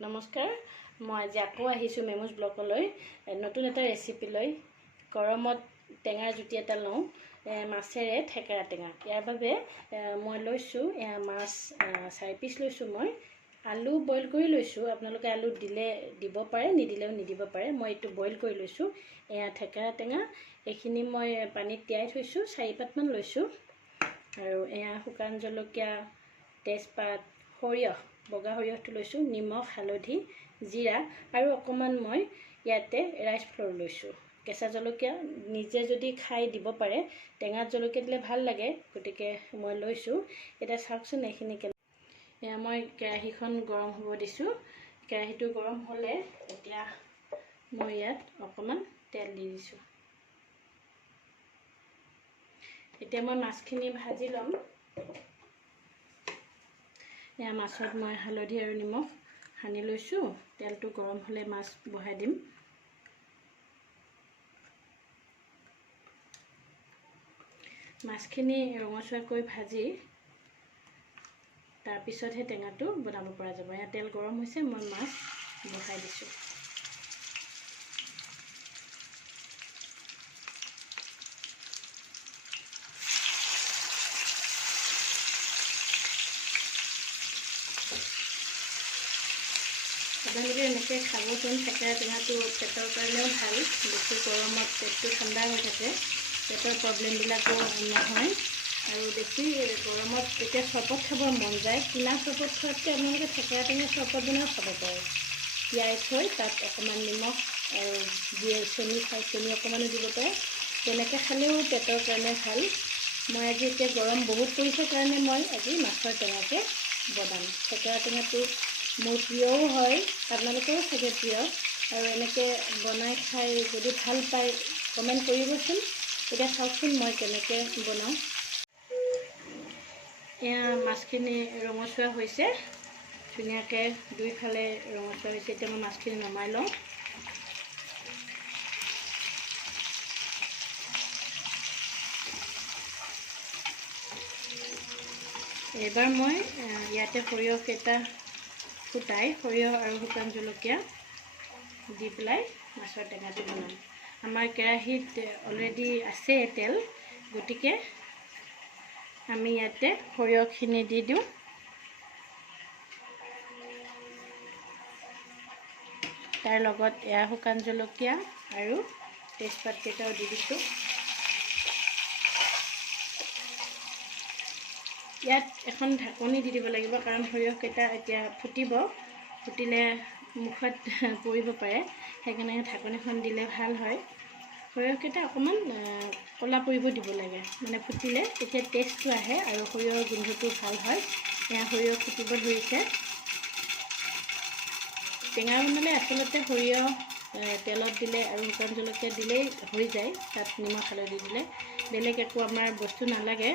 নমস্কাৰ, মই আজি আকৌ আহিছোঁ মেমুজ ব্লগলৈ নতুন এটা ৰেচিপি লৈ। গৰমত টেঙাৰ জুতি এটা লওঁ, মাছেৰে থেকেৰা টেঙা। ইয়াৰ বাবে মই লৈছোঁ মাছ 4 পিচ লৈছোঁ। মই আলু বইল কৰি লৈছোঁ। আপোনালোকে আলু দিলে দিব পাৰে, নিদিলেও নিদিব পাৰে। মই এইটো বইল কৰি লৈছোঁ। এয়া থেকেৰা টেঙা, এইখিনি মই পানীত তিয়াই থৈছোঁ। 4 পাতমান লৈছোঁ। আৰু এয়া শুকান জলকীয়া, তেজপাত, সৰিয়হ, বগা সৰিয়হটো লৈছোঁ, নিমখ, হালধি, জিৰা আৰু অকণমান মই ইয়াতে ৰাইচ ফ্ল'ৰ লৈছোঁ। কেঁচা জলকীয়া নিজে যদি খাই দিব পাৰে, টেঙাত জলকীয়া দিলে ভাল লাগে, গতিকে মই লৈছোঁ। এতিয়া চাওকচোন এইখিনি এয়া মই কেৰাহীখন গৰম হ'ব দিছোঁ। কেৰাহীটো গৰম হ'লে এতিয়া মই ইয়াত অকণমান তেল দি দিছোঁ। এতিয়া মই মাছখিনি ভাজি ল'ম। এয়া মাছত মই হালধি আৰু নিমখ সানি লৈছোঁ। তেলটো গৰম হ'লে মাছ বহাই দিম। মাছখিনি ৰঙচুৱাকৈ ভাজি তাৰপিছতহে টেঙাটো বনাব পৰা যাব। এয়া তেল গৰম হৈছে, মই মাছ বহাই দিছোঁ। আপোনালোকে এনেকৈ খাবচোন। থেকেৰা টেঙাটো পেটৰ কাৰণেও ভাল। বেছি গৰমত পেটটো ঠাণ্ডা হৈ থাকে, পেটৰ প্ৰব্লেমবিলাকো নহয়। আৰু বেছি গৰমত যেতিয়া চৰবত খাব মন যায়, কিনা চৰবত খোৱাতকৈ আপোনালোকে থেকেৰা টেঙা চৰবত বনাইও খাব পাৰে। তিয়াই থৈ তাত অকণমান নিমখ আৰু চেনি অকণমানো দিব পাৰে। তেনেকৈ খালেও পেটৰ কাৰণে ভাল। মই আজি এতিয়া গৰম বহুত পৰিছে কাৰণে মই আজি মাছৰ টেঙাকে বনাম। থেকেৰা টেঙাটো মোৰ প্ৰিয়ও হয়, আপোনালোকৰো চাগে প্ৰিয়। আৰু এনেকৈ বনাই খাই যদি ভাল পায় কমেণ্ট কৰিবচোন। এতিয়া চাওকচোন মই কেনেকৈ বনাওঁ। এয়া মাছখিনি ৰঙচুৱা হৈছে, ধুনীয়াকৈ দুইফালে ৰঙচুৱা হৈছে। এতিয়া মই মাছখিনি নমাই লওঁ। এইবাৰ মই ইয়াতে সৰিয়হকেইটা ফুটাই, সৰিয়হ আৰু শুকান জলকীয়া দি পেলাই মাছৰ টেঙাটো বনাম। আমাৰ কেৰাহীত অলৰেডি আছে তেল, গতিকে আমি ইয়াতে সৰিয়হখিনি দি দিওঁ। তাৰ লগত এয়া শুকান জলকীয়া আৰু তেজপাতকেইটাও দি দিছোঁ। ইয়াত এখন ঢাকনি দি দিব লাগিব, কাৰণ সৰিয়হকেইটা এতিয়া ফুটিব। ফুটিলে মুখত পৰিব পাৰে, সেইকাৰণে ঢাকনিখন দিলে ভাল হয়। সৰিয়হকেইটা অকণমান ক'লা পৰিব দিব লাগে, মানে ফুটিলে তেতিয়া টেষ্টটো আহে আৰু সৰিয়হৰ গোন্ধটো ভাল হয়। এয়া সৰিয়হ ফুটিব ধৰিছে। টেঙা বনালে আচলতে সৰিয়হ তেলত দিলে আৰু শুকান জলকীয়া দিলেই হৈ যায়। তাত নিমখ হালধি দিলে বেলেগ একো আমাৰ বস্তু নালাগে।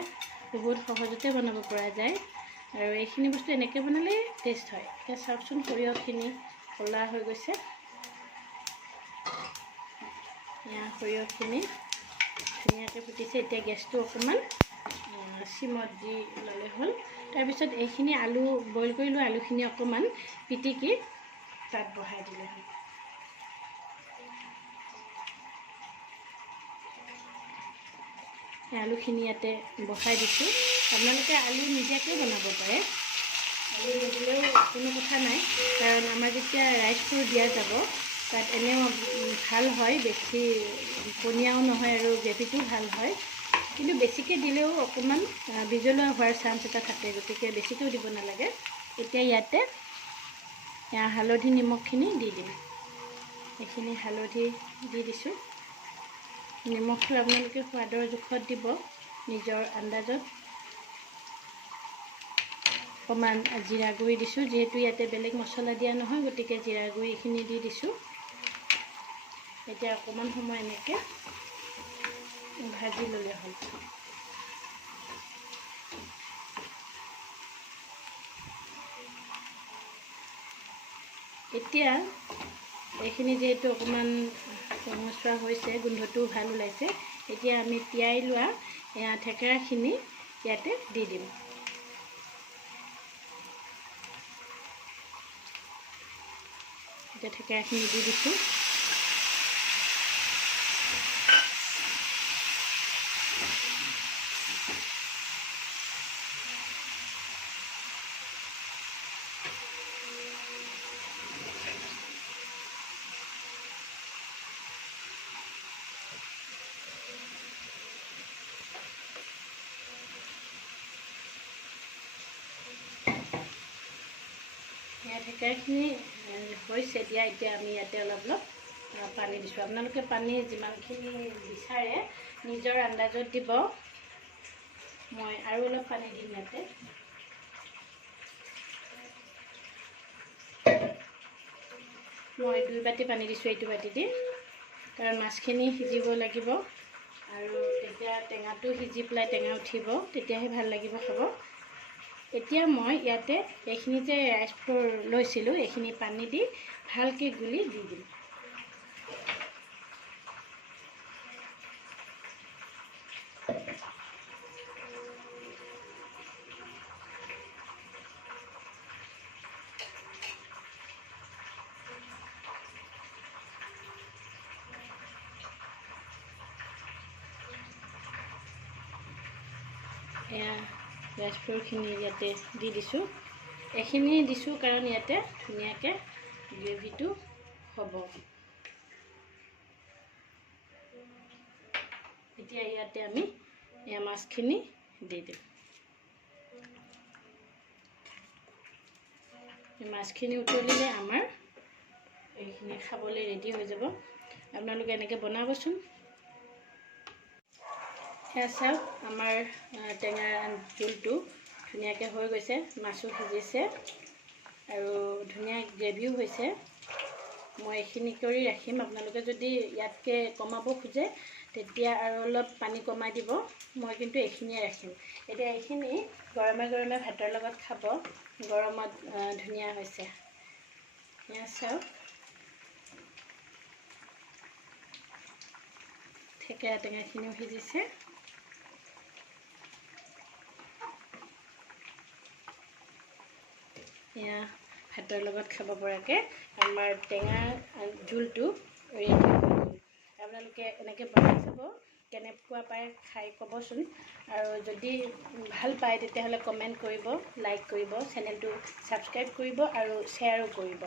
বহুত সহজতে বনাব পৰা যায় আৰু এইখিনি বস্তু এনেকৈ বনালেই টেষ্ট হয়। এতিয়া চাওকচোন সৰিয়হখিনি ক'লা হৈ গৈছে। এয়া সৰিয়হখিনি ধুনীয়াকৈ ফুটিছে। এতিয়া গেছটো অকণমান চিমত দি ল'লে হ'ল। তাৰপিছত এইখিনি আলু বইল কৰি লোৱা আলুখিনি অকণমান পিটিকি তাত বহাই দিলে হ'ল। আলুখিনি ইয়াতে বহাই দিছোঁ। আপোনালোকে আলু নিদিয়াকৈও বনাব পাৰে, আলু নিদিলেও কোনো কথা নাই, কাৰণ আমাৰ যেতিয়া ৰাইচ ফ্ল'ৰ দিয়া যাব তাত এনেও ভাল হয়, বেছি পনীয়াও নহয় আৰু গ্ৰেভিটোও ভাল হয়। কিন্তু বেছিকৈ দিলেও অকণমান বিজলুৱা হোৱাৰ চান্স এটা থাকে, গতিকে বেছিকৈও দিব নালাগে। এতিয়া ইয়াতে হালধি নিমখখিনি দি দিম। এইখিনি হালধি দি দিছোঁ। নিমখটো আপোনালোকে সোৱাদৰ জোখত দিব, নিজৰ আন্দাজত। অকণমান জিৰা গুড়ি দিছোঁ, যিহেতু ইয়াতে বেলেগ মছলা দিয়া নহয়, গতিকে জিৰা গুড়িখিনি দি দিছোঁ। এতিয়া অকণমান সময় এনেকৈ ভাজি ল'লে হ'ল। এতিয়া এইখিনি যিহেতু অকণমান ৰঙচুৱা হৈছে, গোন্ধটোও ভাল ওলাইছে, এতিয়া আমি তিয়াই লোৱা থেকেৰাখিনি ইয়াতে দি দিম। এতিয়া থেকেৰাখিনি দি দিছোঁ। থেকেৰাখিনি হৈছে এতিয়া আমি ইয়াতে অলপ পানী দিছোঁ। আপোনালোকে পানী যিমানখিনি বিচাৰে নিজৰ আন্দাজত দিব। মই আৰু অলপ পানী দিম ইয়াতে। মই 2 বাটি পানী দিছোঁ এইটো বাটি দি, কাৰণ মাছখিনি সিজিব লাগিব আৰু তেতিয়া টেঙাটো সিজি পেলাই টেঙা উঠিব, তেতিয়াহে ভাল লাগিব খাব। এতিয়া মই ইয়াতে এইখিনি যে ৰাইচ ফ্ল'ৰ লৈছিলোঁ এইখিনি পানী দি ভালকৈ গুলি দি দিম। এয়া ৰাইচ ফ্ল'ৰখিনি ইয়াতে দি দিছোঁ। এইখিনি দিছোঁ কাৰণ ইয়াতে ধুনীয়াকৈ গ্ৰেভিটো হ'ব। এতিয়া ইয়াতে আমি এয়া মাছখিনি দি দিম। মাছখিনি উতলিলে আমাৰ এইখিনি খাবলৈ ৰেডি হৈ যাব। আপোনালোকে এনেকৈ বনাবচোন। সেয়া চাওক, আমাৰ টেঙাৰ জোলটো ধুনীয়াকৈ হৈ গৈছে, মাছো সিজিছে আৰু ধুনীয়া গ্ৰেভিও হৈছে। মই এইখিনি কৰি ৰাখিম। আপোনালোকে যদি ইয়াতকৈ কমাব খোজে তেতিয়া আৰু অলপ পানী কমাই দিব। মই কিন্তু এইখিনিয়ে ৰাখিম। এতিয়া এইখিনি গৰমে গৰমে ভাতৰ লগত খাব। গৰমত ধুনীয়া হৈছে। এয়া চাওক, থেকেৰা টেঙাখিনিও সিজিছে। এয়া ভাতৰ লগত খাব পৰাকৈ আমাৰ টেঙাৰ জোলটো ৰেডি হৈ গ'ল। আপোনালোকে এনেকৈ বনাই চাব, কেনেকুৱা পায় খাই ক'বচোন। আৰু যদি ভাল পায় তেতিয়াহ'লে কমেণ্ট কৰিব, লাইক কৰিব, চেনেলটো ছাবস্ক্ৰাইব কৰিব আৰু শ্বেয়াৰো কৰিব।